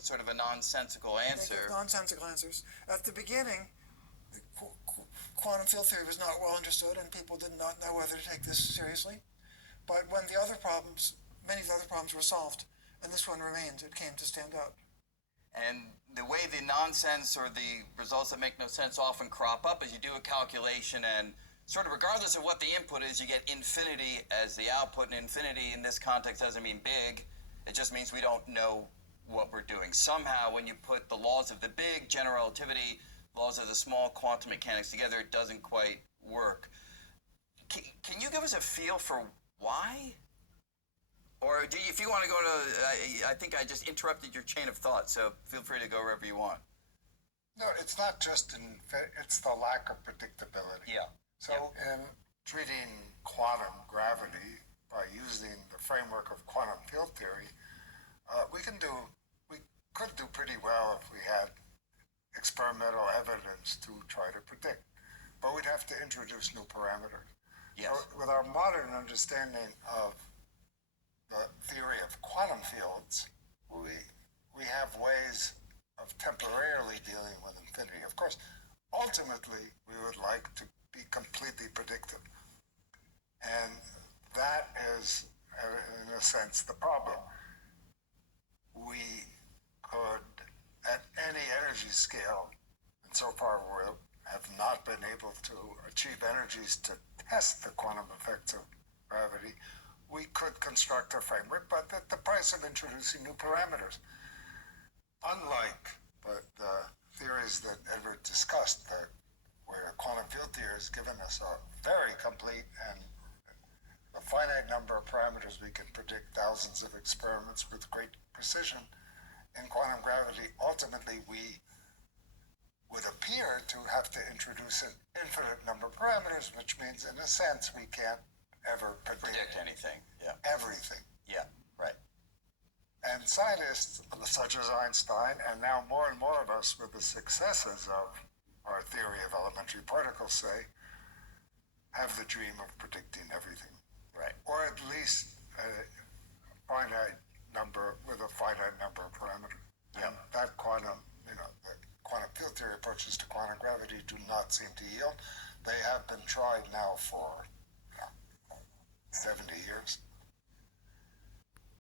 sort of a nonsensical answer. They give nonsensical answers. At the beginning, quantum field theory was not well understood, and people did not know whether to take this seriously. But when the other problems, many of the other problems were solved, and this one remained, it came to stand out. And the way the nonsense or the results that make no sense often crop up is you do a calculation, and sort of regardless of what the input is, you get infinity as the output, and infinity in this context doesn't mean big. It just means we don't know what we're doing. Somehow, when you put the laws of the big, general relativity, laws of the small, quantum mechanics together, it doesn't quite work. Can you give us a feel for why? Or if you want to go to, I think I just interrupted your chain of thought, so feel free to go wherever you want. No, it's not just it's the lack of predictability. Yeah. So in treating quantum gravity by using the framework of quantum field theory, we could do pretty well if we had experimental evidence to try to predict, but we'd have to introduce new parameters. Yes. So with our modern understanding of the theory of quantum fields, we have ways of temporarily dealing with infinity. Of course, ultimately, we would like to be completely predictive. And that is, in a sense, the problem. We could, at any energy scale, and so far we have not been able to achieve energies to test the quantum effects of gravity, we could construct a framework, but at the price of introducing new parameters. Unlike the theories that Edward discussed, where quantum field theory has given us a very complete and a finite number of parameters, we can predict thousands of experiments with great precision. In quantum gravity, ultimately we would appear to have to introduce an infinite number of parameters, which means, in a sense, we can't ever predict anything. Yeah. Everything. Yeah. Right. And scientists such as Einstein, and now more and more of us with the successes of our theory of elementary particles, say, have the dream of predicting everything. Right. Or at least a finite number with a finite number of parameters. Yeah. And that quantum, the quantum field theory approaches to quantum gravity do not seem to yield. They have been tried now for 70 years.